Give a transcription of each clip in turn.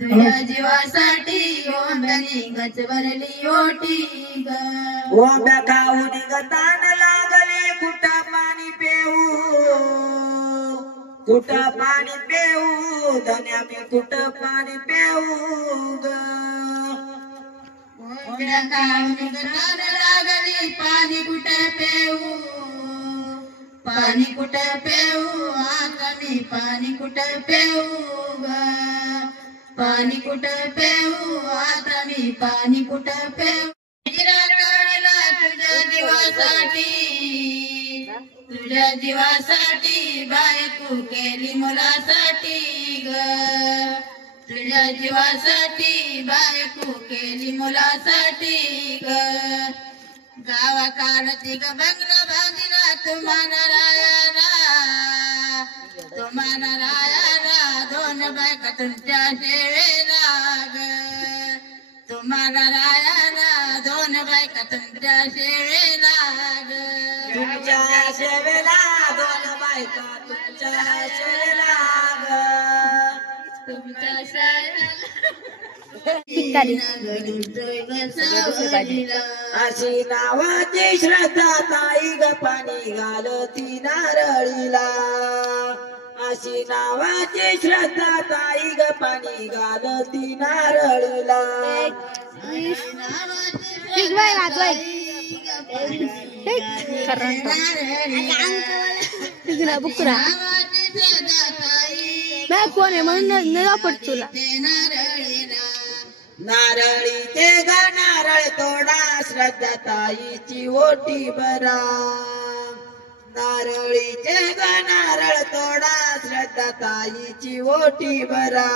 तुझ्या जीवासाठी ओंब्याने गच भरली ओटी ग ओंब्या खाऊन गतान लागले कुठं पाणी पेऊ धन्या मी कुठं पाणी पेऊ ग ओंब्या खाऊन गतान लागले पाणी कुठं पेऊ आता मी पाणी कुठं पेऊ ग पाणी कुठं पेऊ आता मी पाणी कुठं पेऊ तुझ्या जीवासाठी बायको केली मुलासाठी ग तुझ्या जीवासाठी बायको केली मुलासाठी ग गावा काढती ग बंगला बांधला तुम्हाला रायाला दोन बायका तुमच्या सेवेला ग तुम्हाला रायाला दोन बायका तुमच्या सेवेला ग तुमच्या सेवेला दोन बायका तुमच्या सेवेला ग तुमच्या सेवेला अशी नावाची श्रद्धा ताई ग पाणी घालती नारळीला अशी नावाची श्रद्धा ताई ग पाणी घालती नारळीला कोण आहे म्हणून तुला नारळी ते ग नारळ तोडा श्रद्धा ताईची ओटी भरा नारळीचे ग नारळ तोडा श्रद्धा ताईची ओटी भरा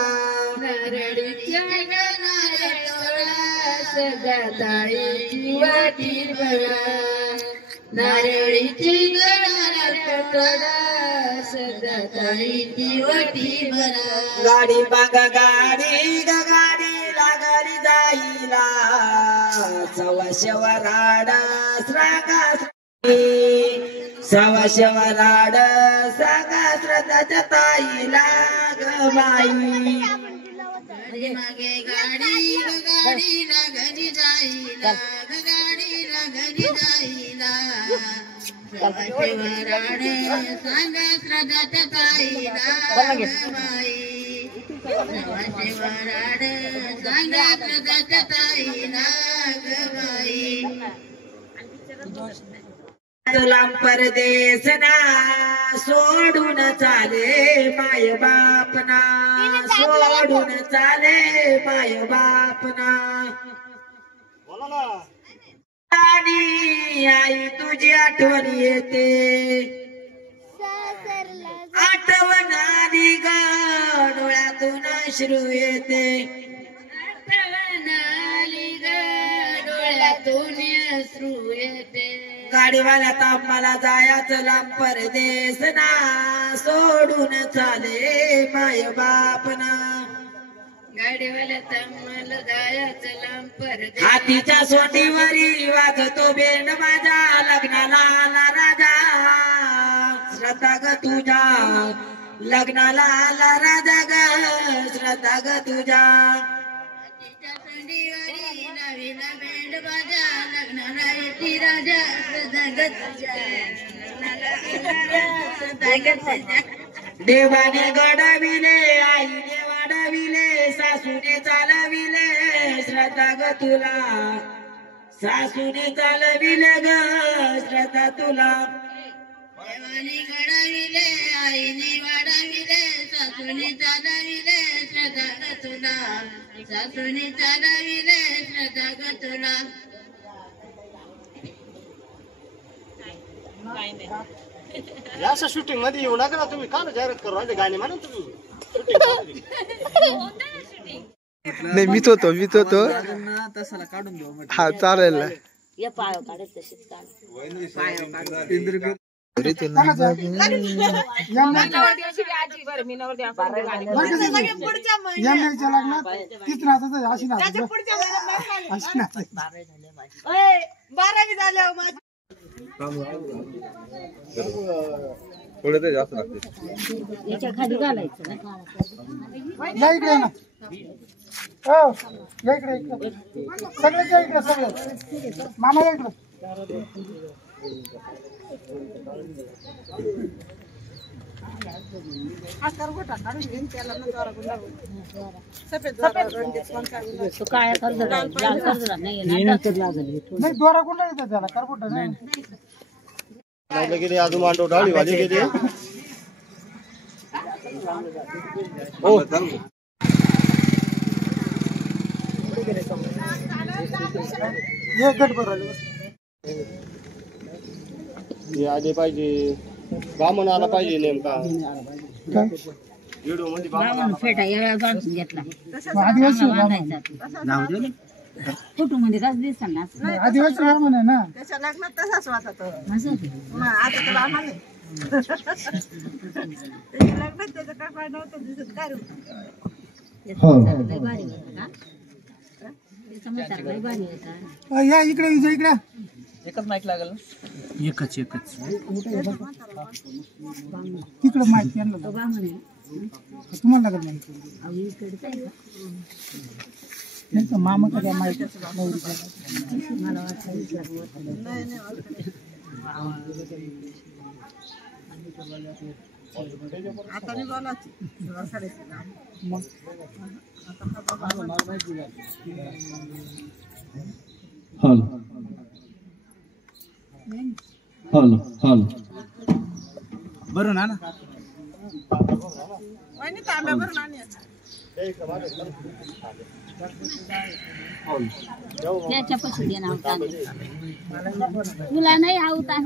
नारळीचे ग नारळ तोडा श्रद्धा ताईची ओटी भरा नारळीचे ग नारळ तोडा श्रद्धा ताईची ओटी भरा गाडी माग गाडी ग गाडी लागली जाईला सवाशवराड श्रागा सवाशवराड श्रागा श्रद्धाच्या ताईला ग बाई मागे गाडी लागली जाईला गाडी लागली जाईला सवाशवराड सांगा श्रद्धाच्या ताईला ग बाई शिवराड सांगा श्रद्धाच्या ताईला ग बाई लांब परदेस ना सोडून चाले माय बापना सोडून चाले माय बापना आणि आई तुझी आठवण येते आठवण आली ग डोळ्यातून अश्रू येते आठवण आली ग डोळ्यातून अश्रू येते गाडीवाल्यात आम्हाला जायचं लांब परदेस ना सोडून चाले माय बापना गाडीवाल्यात आम्हाला जायचं लांब परदेस हातीच्या सोटीवरी वाजतो बेंड माझ्या लग्नाला आला राजा श्रद्धा ग तुझ्या लग्नाला आला राजा ग श्रद्धा ग तुझ्या बेंड बाजा लग्नाला येती राजा श्रद्धा ग तुझ्या देवाने घडविले आईने वाढविले सासूने चालविले श्रद्धा ग तुला सासूने चालविले ग श्रद्धा तुला देवाने घडविले आईने वाढविले सासूने चालविले श्रद्धा ग तुला सासूने चालविले श्रद्धा ग तुला अशा शूटिंग मध्ये येऊ नका ना तुम्ही. का जाहिरात करू राहिले गाणी म्हणून तुम्ही नाही मीच होतो तसाला काढून घेऊ हा चालेल. थोडे ते जास्त लागते. याच्या खाली घालायचं ना. या इकडे ना. हो या इकडे सगळे या इकडे सगळे मामा या इकडे. तो काय करतो लाल करतो नाही नाही दोरा कुठला येतात त्याला करपुटा नाही गेले अजून मांडव डाळी भाजी गेली. हो हे गट भरले हे आले पाहिजे बामण आला पाहिजे नेमका व्हिडिओ मध्ये फेटा याला बांधून घेतला आदिवासी फोटो मध्ये कस दिसत ना आदिवासी ब्राह्मण आहे ना. त्याच्या लग्नात तसाच होता तो असं आता तर आम्हाला त्याच्या लग्नात त्याचं काय नव्हतं दिसत काय रे? लय भारी होता का त्याचा म्हातारा लय भारी होता. या इकडे या इकडे. एकच माईक लागल ना. एकच तिकडे माहिती आणलं तो बामण आहे तुम्हाला लागत नाही. अहो इकडचं आहे का नाही तर मामा कधी माहिती मला वाटतं इथला होता. आता नाही बोलायचं बरं ना तांब्यावर नाणी त्याच्या पासून दे ना तुला नाही आवता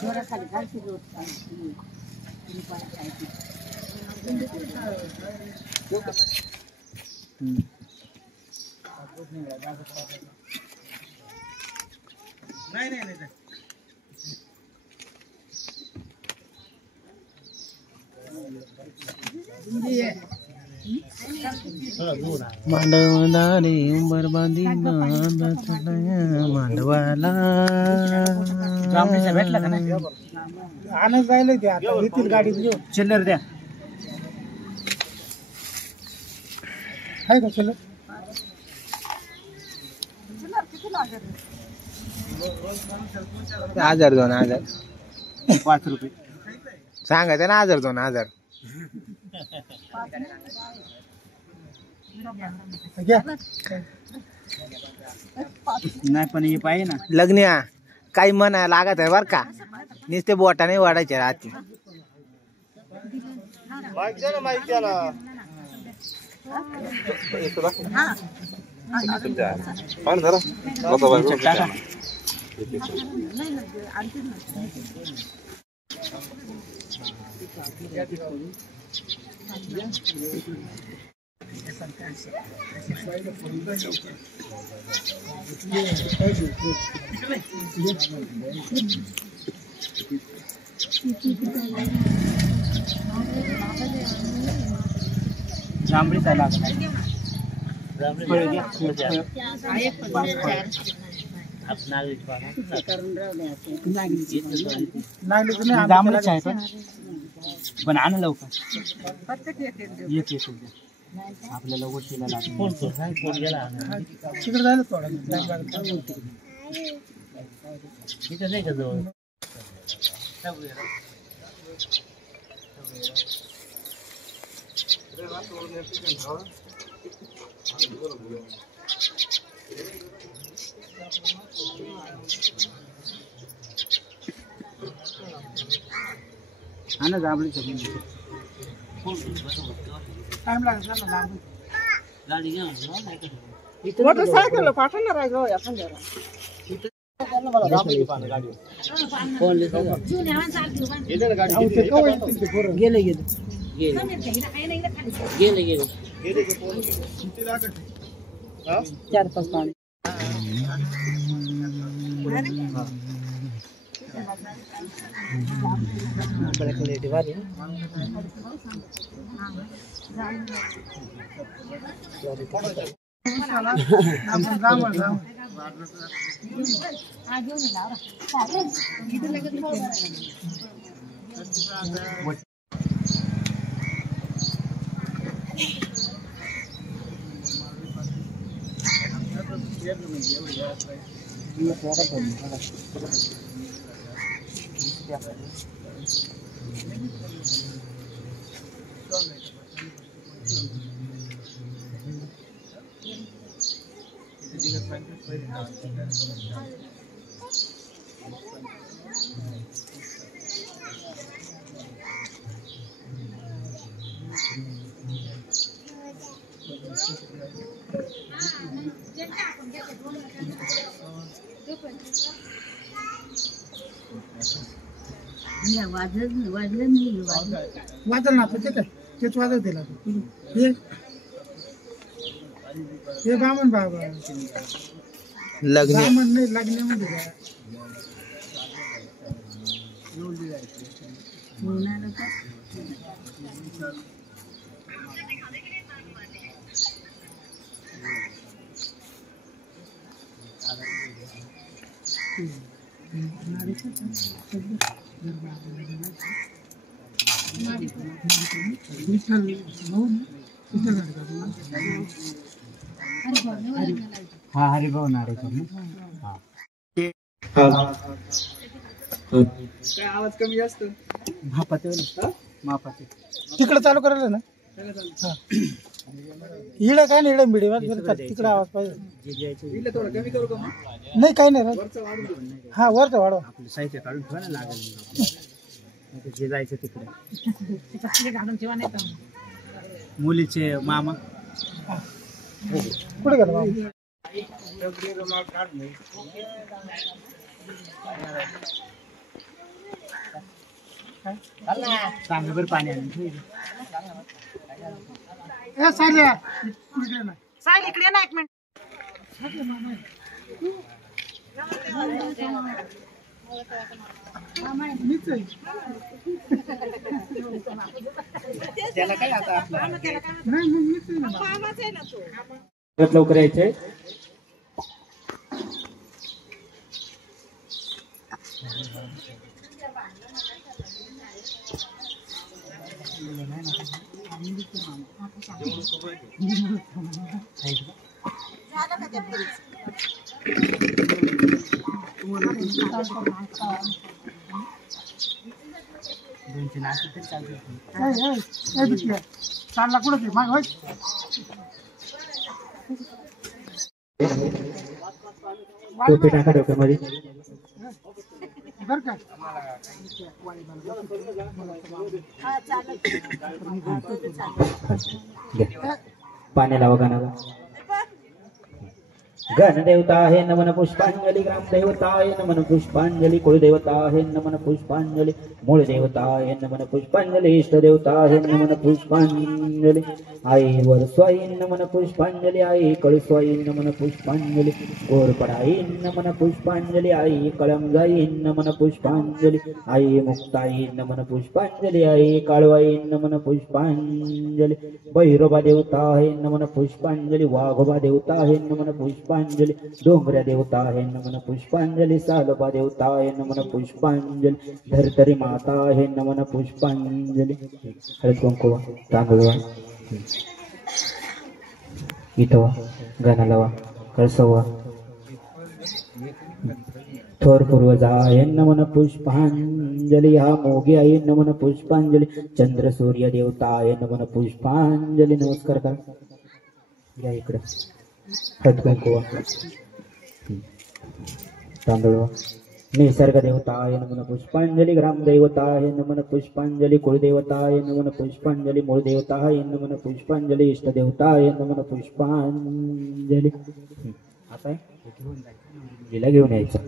थोडा खाली घालते मांडवणारे उंबर बांधी मांडवाला भेटला का नाही आनंद जायला द्या येतील गाडी चिल्लर द्या आहे का चिल्लर 1000 2000 5 रुपये सांगायचं ना 1000 2000 नाही पण हे पाहिजे ना लग्निया काही म्हणायला लागत आहे बर का नुसते बोटा नाही वाढायचे राहते माईक द्या ना माईक द्या ना जांभळी चालला जांभळीच आहे पण आण लवकर एक आपल्याला गोष्टीला तिकडे जायला थोडा इथं नाही का जवळ हा ना जांभळी टाइम लागेल ना गाडी मोटरसायकल पाठवणार आहे गो आपण गेले गेले 4-5 पाणी वाजल ना ते काय तेच वाजव दिला हे बामण बाबा लग्न बामण नाही लग्नामध्ये हा हरिभाऊ नाडेकर आवाज कमी जास्त तिकडे चालू करायला ना इड काय नाही इडम बिडी तिकडे आवाज पाहिजे थोडं कमी करू का मग? नाही काही नाही हा वरचं वाढवा आपलं साहित्य काढून ठेवा ना लागेल जे जायचं तिकडे मुलीचे मामा कुठे गेला बाबा सांगा बरं पाणी आणून ए साल्या इकडे ना साहिल इकडे ना एक मिनिट. मीच आहे. त्याला काय आता आपलं नाही मग मीच आहे ना. आवाज आहे ना तो. लवकर यायचंय चालला कुठं ते माग टोपी टाका डोक्यामध्ये बर का पाणी लावा गाण्याला गणदेवता आहे नमन पुष्पांजली ग्रामदेवता आहे नमन पुष्पांजली कुलदेवता आहे नमन पुष्पांजली मूळ देवता आहे नमन पुष्पांजली इष्टदेवता आहे नमन पुष्पांजली आई वरस्वाई नमन पुष्पांजली आई कळस्वाई नमन पुष्पांजली गोरपडाई नमन पुष्पांजली आई कळमजाई नमन पुष्पांजली आई मुक्ताई नमन पुष्पांजली आई काळवाई नमन पुष्पांजली भैरवा देवता आहे नमन पुष्पांजली वाघोबा देवता आहे नमन पुष्पांजली डोंगऱ्या देवता आहे नमन पुष्पांजली सालोबा देवता आहे नमन पुष्पांजली धरतरी माता आहे नमन पुष्पांजली हळद कुंकू तांदूळ इथं गाणं लावा कळसवा थोर पूर्वजा आहे नमन पुष्पांजली हा मोगी आहे नमन पुष्पांजली चंद्र सूर्य देवता आहे नमन पुष्पांजली नमस्कार करा या इकडं हळद कुंकू तांदूळ निसर्ग देवता आहे नमन पुष्पांजली ग्रामदेवता आहे नमन पुष्पांजली कुलदेवता आहे नमन पुष्पांजली मूळ देवता आहे नमन पुष्पांजली इष्टदेवता आहे नमन पुष्पांजली आता तिला घेऊन यायचं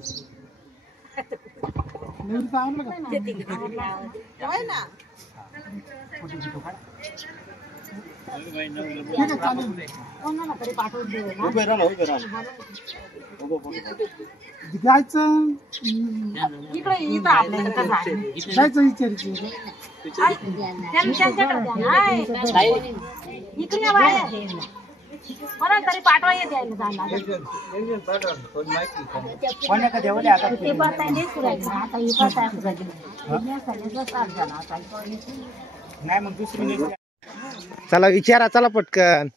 होय ना ठीक आहे चालेल. उभे राहा उभे राहा द्यायचं इकडे इथं आपल्या इथं जायचं. द्यायचं विचारायचं इकडे या बाहेर. मला तरी पाठवा येते यायला जायला. चला विचारा चला पटकन.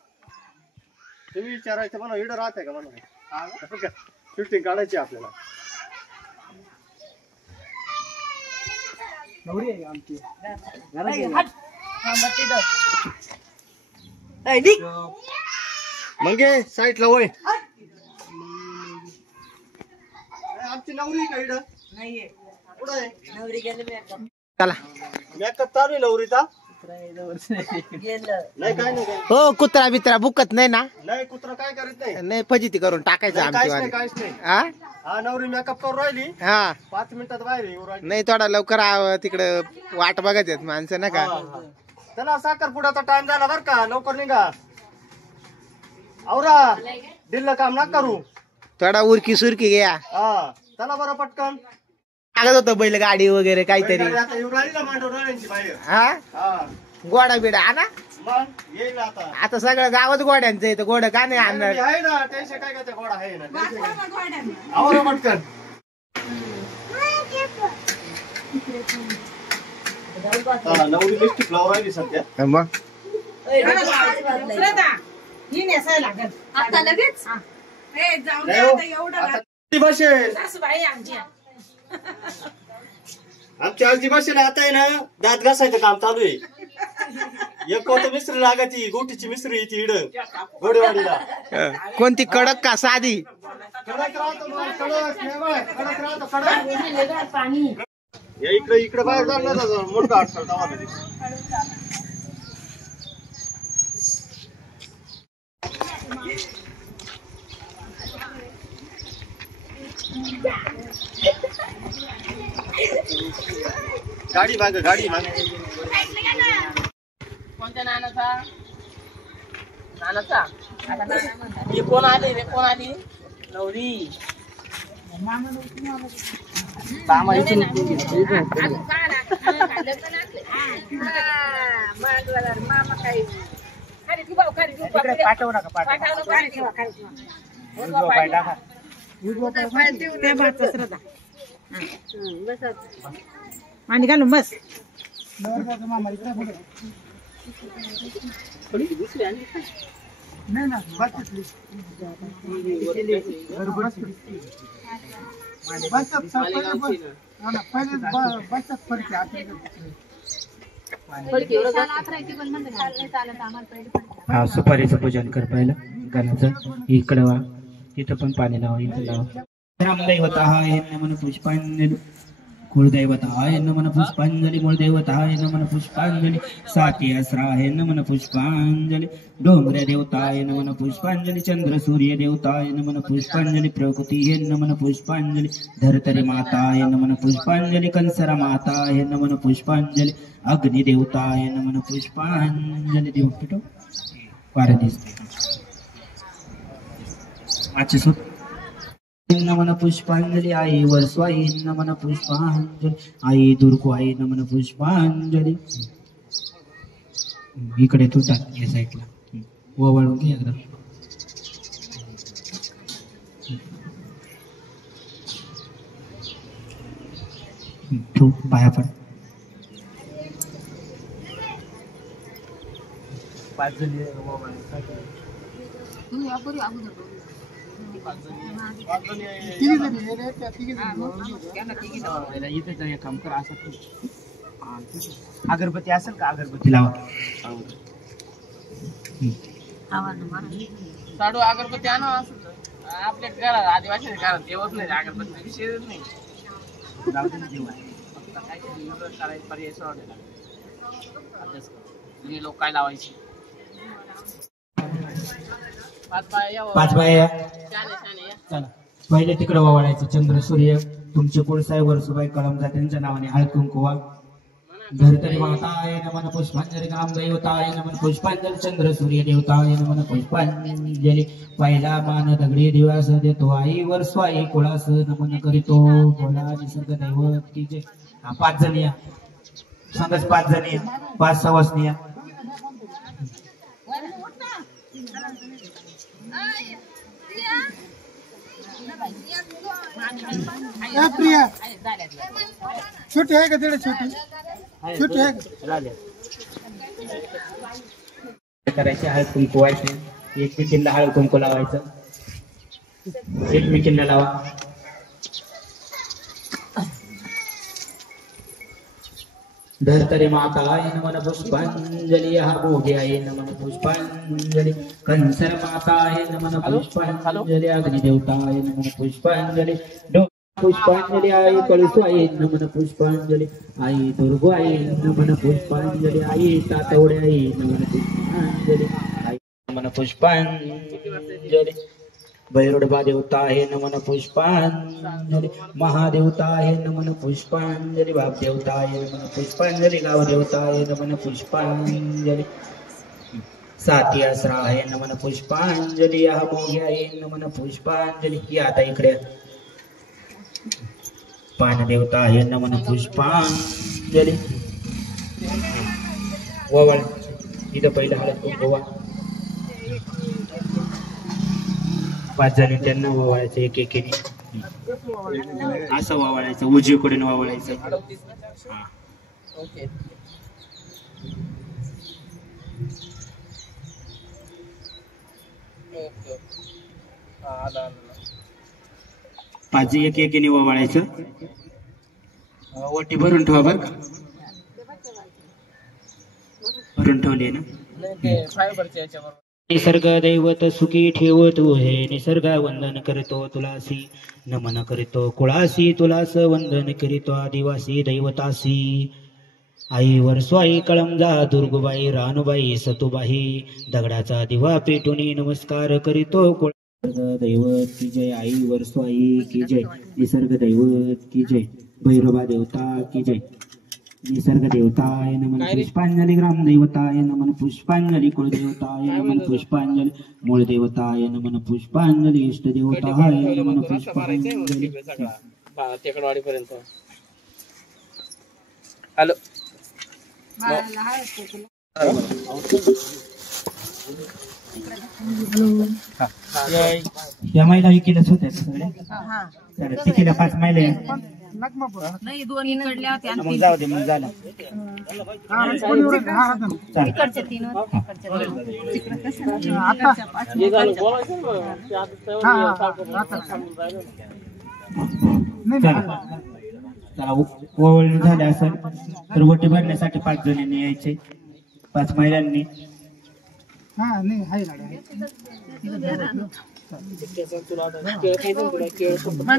तुम्ही विचारायचं मला इकडं राहते का मला शूटिंग काढायची आपल्याला. मग साईडला वय आमची नवरी का इकडं नाहीये. कुठं आहे चला मेकअप चालू आहे नवरीचा. नाही काय नाही काय हो कुत्रा बित्रा बुकत नाही ना. नाही कुत्रा काय करत नाही. नाही फजिती करून टाकायचं नाही, काहीच नाही आमची काहीच नाही. हा हा नवरी मेकअप करून राहिली हा 5 मिनिटात बाहेर येऊ राहिली. नाही थोडा लवकर तिकडे वाट बघत आहेत माणसं ना का. चला साखरपुड्याचा टाइम झाला बर का लवकर निघा. आवरा दिल्लं काम ना करू. थोडा उरकी सुरकी घ्या. हा चला बरं पटकन. लागत होतं बैलगाडी वगैरे काहीतरी. आता येऊ राहिली ना मांडवराळ्यांची बाहेर. हा हा गोडा बिडा हा ना. मग येईल आता. आता सगळं गावात गोड्यांचं आहे तर गोड का नाही आणणार. आहे ना टेन्शन काय करते गोडा आहे ना. आवरा पटकन. हा, नवरी लिपस्टिक लावून राहिली सध्या. मग ही नेसायला लागेल. आता लगेच नाही हो, आता ती बसेल सासूबाई आमची आमची आजी बसेल. आता आहे ना दात घासायचं काम चालू आहे. एक कोणतं मिस्त्री लागायची गोटीची मिस्त्री ती इड घोडेवाडीला. कोणती कडक का साधी. कडक राहतो मग, कडक हे बघ, कडक राहतो कडक. या इकडे इकडे बाहेर जाणार मोठा अडचण गावामध्ये. गाडी माग गाडी माग. कोणत्या नानाचा हे कोण आले रे कोण आली नवरी. आणि घालून बस. नाही ना बसत हा सुपारीचं पूजन कर पहिलं गणाचं. इकडं वा तिथं पण पाणी लावा इथं लावा. रामदैवताय नमः पुष्पांजली. कुलदैवताय नमः पुष्पांजली. मूळदैवताय नमः पुष्पांजली. साती असराय नमः पुष्पांजली. डोंगऱ्या देवताय नमः पुष्पांजली. चंद्र सूर्य देवताय नमः पुष्पांजली. प्रकृती नमः पुष्पांजली. धरतरी माताय नमः पुष्पांजली. कंसरा माताय नमः पुष्पांजली. अग्नि देवताय नमः पुष्पांजली. देव पिटो वारा दिसते माचे सुत नमन पुष्पांजली. आई वर्षवाई नमन पुष्पांजली. आई दुर्गवाई नमन पुष्पांजली. इकडे तू टाक या साईडला वळून घे एकदा. ठेव पाया पड. काम कर असं अगरबत्ती असेल का अगरबत्ती लावा. साडू अगरबत्ती आणा असं आपल्या घरात आदिवासी घरात देवच नाही अगरबत्ती विषय नाही. करायचं पर्याय सोडलेला लोक काय लावायचे. पाच बाया चला पहिले तिकडे वावळायचं. चंद्र सूर्य तुमचे कुळसाहेब वर्सुबाई कळमजा त्यांच्या नावाने हळद कुंकू धर्तरी माताय नमन पुष्पांजली ग्रामदैवताय नमन पुष्पांजली चंद्र सूर्य देवताय नमन पुष्पांजली पहिला मान दगडी दिवस देतो आई वर स्वाई कुळास नमन करीतो बोला निसर्ग दैवत की जय. 5 जणी या संघच 5 जणी 5 सवासनी या. प्रिया छोटी आहे का तिकडे छोटी आहे का? करायचे हळद कुंकू व्हायचे एकमेकींना हळद कुंकू लावायचं एकमेकींना लावा. धर्तरी माताय नमन पुष्पांजली हा भोग्याय नमन पुष्पांजली कंसर माताय नमन पुष्पांजली अग्निदेवताय नमन पुष्पांजली पुष्पांजली आई कळसुआई नमन पुष्पांजली आई दुर्गाई नमन पुष्पांजली आई तातवड्याई नमन पुष्पांजली आई नमन पुष्पांजली भैरवडबा देवता आहे नमन पुष्पांजली महादेवता आहे नमन पुष्पांजली बाप देवता आहे नमन पुष्पांजली गाव देवता आहे नमन पुष्पांजली साती आसरा आहे नमन पुष्पांजली हा मोग्या आहे नमन पुष्पांजली. या आता इकडे पान देवता आहे नमन पुष्पांजली वळ इथं पहिलं हळद कुंकू 5 जणी त्यांना वावळायचं एक एकेने असं वावळायचं उजवीकडून वावळायचं. पाच एक एकेने वावळायचं. ओटी भरून ठेवा बरं का भरून ठेवली ना. निसर्ग दैवत सुखी ठेव तू हे निसर्ग वंदन करतो तुलासी नमन करीतो कुळासी तुलास वंदन करीतो आदिवासी दैवतासी आई वर्स्वाई कळमजा दुर्गुबाई रानुबाई सतुबाई दगडाचा दिवा पेटून नमस्कार करीतो निसर्ग दैवत की जय. आई वर्स्वाई की जय. निसर्ग दैवत की जय. भैरवा देवता की जय. निसर्ग देवताय नमन पुष्पांजली ग्रामदैवताय नमन पुष्पांजली कुलदेवताय नमन पुष्पांजली मूळ देवताय नमन पुष्पांजली इष्ट देवताय नमन पुष्पांजली. टेकडवाडी पर्यंत हॅलो या महिला विकीलच होत्या सगळे तिकीला 5 महिला नाही 2 इकडल्या होत्या मग जाऊ दे मग झालं चला ओवळणी झाले असेल तर वटी भरण्यासाठी 5 जणांनी यायचे 5 महिलांनी. हा नाही आहे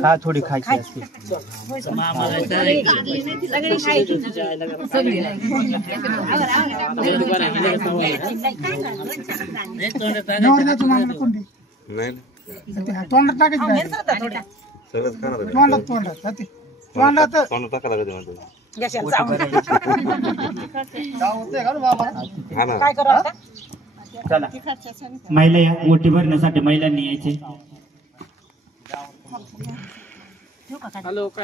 हा थोडी खायची असते. तोंडात टाकायचं चला महिला या ओटी भरण्यासाठी महिलांनी यायचे.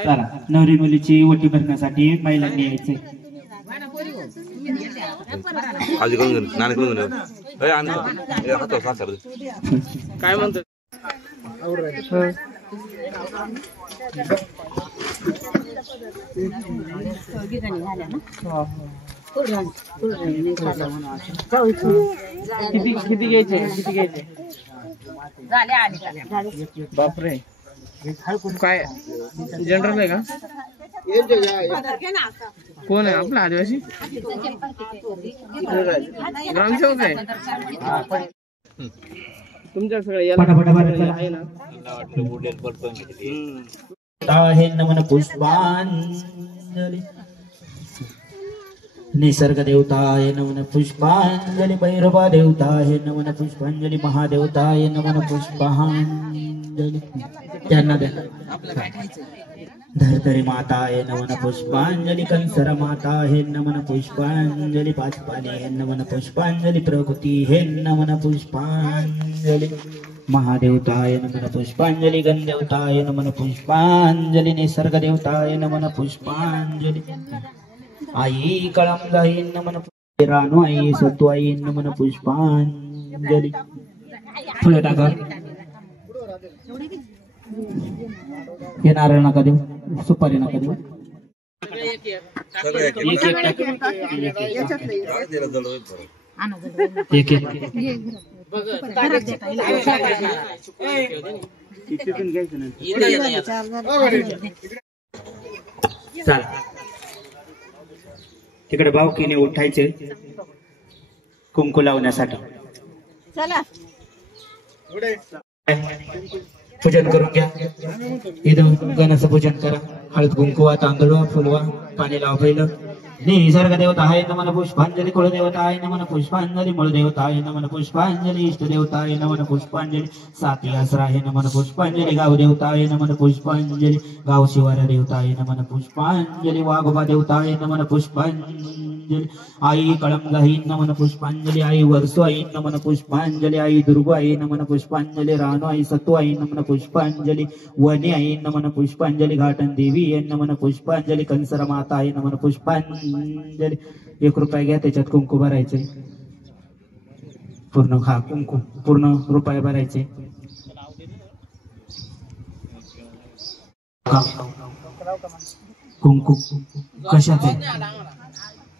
चला नवरी मुलीची ओटी भरण्यासाठी महिलांनी यायचे. काय म्हणतो किती घ्यायचे बापरे काय जनरल आहे का कोण आहे आपला आदिवासी ग्रामसेवक आहे तुमच्या सगळ्या आहे ना आहे नमन पुष्पांजली निसर्ग देवताय नमन पुष्पांजली भैरवा देवताय नमन पुष्पांजली महादेवताय नमन पुष्पांजली. त्यांना द्या धर्तरी माताय नमन पुष्पांजली कंसर माताय नमन पुष्पांजली पाचपाली हे नमन पुष्पांजली प्रकृती हे नमन पुष्पांजली महादेवताय नमन पुष्पांजली गणदेवताय नमन पुष्पांजली निसर्ग देवताय नमन पुष्पांजली आई कळमलाई नमन रानू आई सत्तू आई नमन पुष्पांजली फुले टाका हे नारळ नका देऊ सुपारी नका देऊ एक चला तिकडे भावकीने उठायचे कुंकू लावण्यासाठी चला पूजन करून घ्या इथं गणाचं पूजन करा हळद कुंकुवा तांदूळ फुलवा पाणी लावा पहिलं निसर्ग देवता आहे नमन पुष्पांजली कुलदेवता आहे नमन पुष्पांजली मूळदेवता आहे नमन पुष्पांजली इष्ट देवता आहे नमन पुष्पांजली साती आसरा आहे नमन पुष्पांजली गाव देवता आहे नमन पुष्पांजली गाव शिवारा देवता आहे नमन पुष्पांजली वाघोबा देवता आहे नमन पुष्पांजली आई कळमगाई नमन पुष्पांजली आई वरसो आई नमन पुष्पांजली आई दुर्गो आई नमन पुष्पांजली राणू आई सत्तू आई नमन पुष्पांजली वनी आई नमन पुष्पांजली घाटन देवी नमन पुष्पांजली कंसर माता आई नमन पुष्पांजली 1 रुपया घ्या त्याच्यात कुंकू भरायचे पूर्ण हा कुंकू पूर्ण रुपये भरायचे कुंकू कशाचे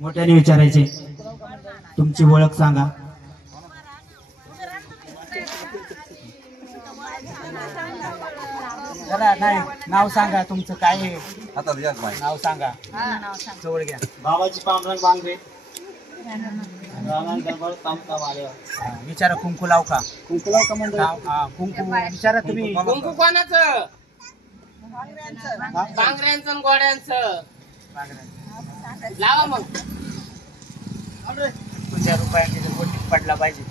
मोठ्याने विचारायचे तुमची ओळख सांगा नाही नाव सांगा तुमचं काय आहे नाव सांगा जवळ घ्या बाबाची पांढरंग बांगरे विचारा कुंकू लाव का म्हणजे कुंकू विचारा तुम्ही कुंकू कोणाचं बांगड्यांचं आणि गोड्यांचं लावा मग तुझ्या रुपयाने गोटीत पडला पाहिजे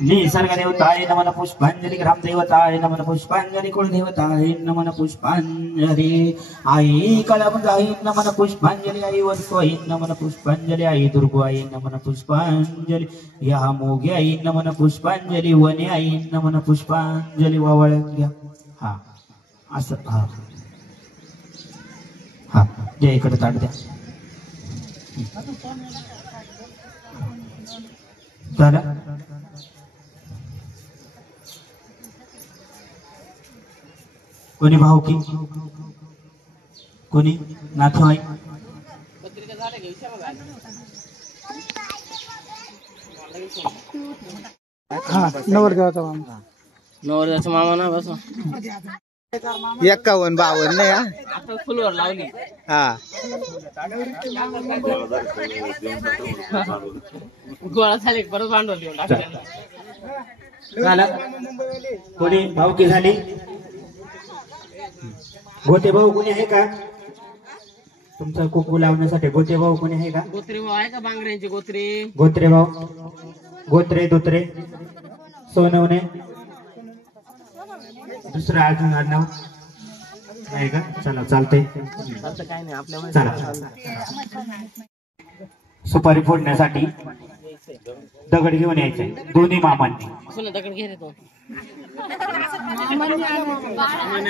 निसर्ग देवताय नमन पुष्पांजली ग्रामदेवताय नमन पुष्पांजली कुलदेवताय नमन पुष्पांजली आई कळमगाई नमन पुष्पांजली आई वरसोई नमन पुष्पांजली आई दुर्गो आई नमन पुष्पांजली या मोगी आई नमन पुष्पांजली वने आई नमन पुष्पांजली वावळ घ्या हा असं हा हा द्या इकडे ताट द्या झालं कोणी भाऊ की कोणी नातू आहे नवरदेवाचा मामा नवरदेवाचा मामा ना बस 51-52 नाही हा आता फुलवर लावली हा गोळा झाले परत भांडवल देऊन टाकलं झालं कोणी भाऊकी झाली गोते भाऊ कोणी आहे का तुमचा कुकू लावण्यासाठी गोते भाऊ कोणी आहे का गोत्रे भाऊ आहे का बांगड्यांचे गोत्रे गोत्रे भाऊ गोत्रे दोत्रे सोनवणे दुसरं अजून आडनाव नाही का चला चालतंय काय नाही आपल्या चला सुपारी फोडण्यासाठी दगड घेऊन यायचे दोन्ही मामांनी दगड घे रे तो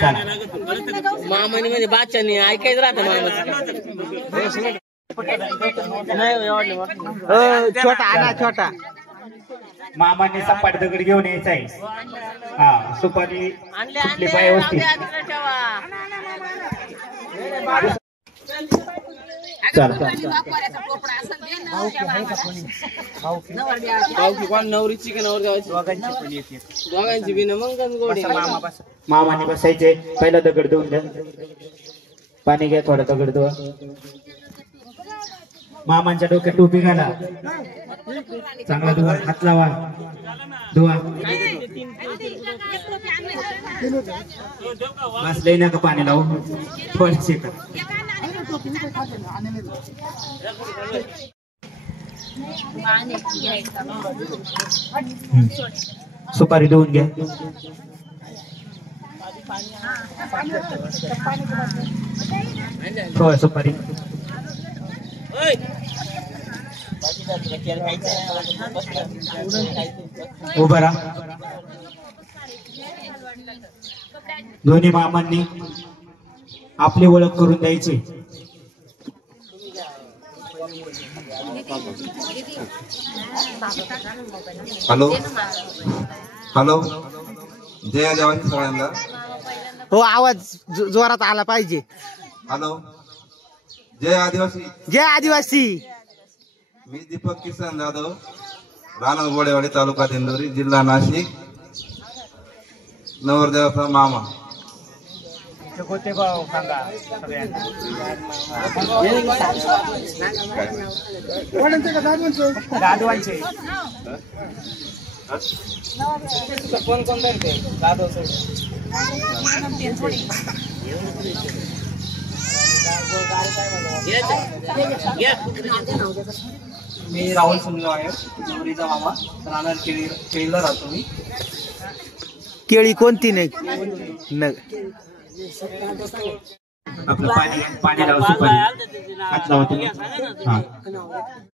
चला मामानी म्हणजे बादशानी ऐकायचं राहतं मामाचं छोटा आणा छोटा मामांनी सपाट दगड घेऊन यायचा आहे हा सुपारी कुठली पाय वस्ती नवरीची का नवरदेवाची दोघांची बी मग मामाने बसायचे पहिला दगड देऊन द्या पाणी घ्या थोडा दगड देवा मामांच्या डोक्यात टोपी घाला. चांगला धुवा, हात लावा, धुवा. बस लई नका पाणी लावू, थोडीशी करा. सुपारी देऊन घ्या. थोडं सुपारी. उभं राहा. दोन्ही मामांनी आपली ओळख करून द्यायची. हॅलो हॅलो, जय आदिवासी सगळ्यांना. हो, आवाज जोरात आला पाहिजे. हॅलो, जय आदिवासी. जय आदिवासी. मी दीपक किसन जाधव, राहणार गोडेवाडी, तालुका दिंडोरी, जिल्हा नाशिक, नवरदेवाचा मामा. कोण कोण धरते जाधव सर. मी राहुल सुनलो आहे, नवरीचा मामा, राहणार केळीला राहतो मी. केळी कोणती नाही. आपलं पाणी लावा, सुपारी हात लावा तुम्ही. हा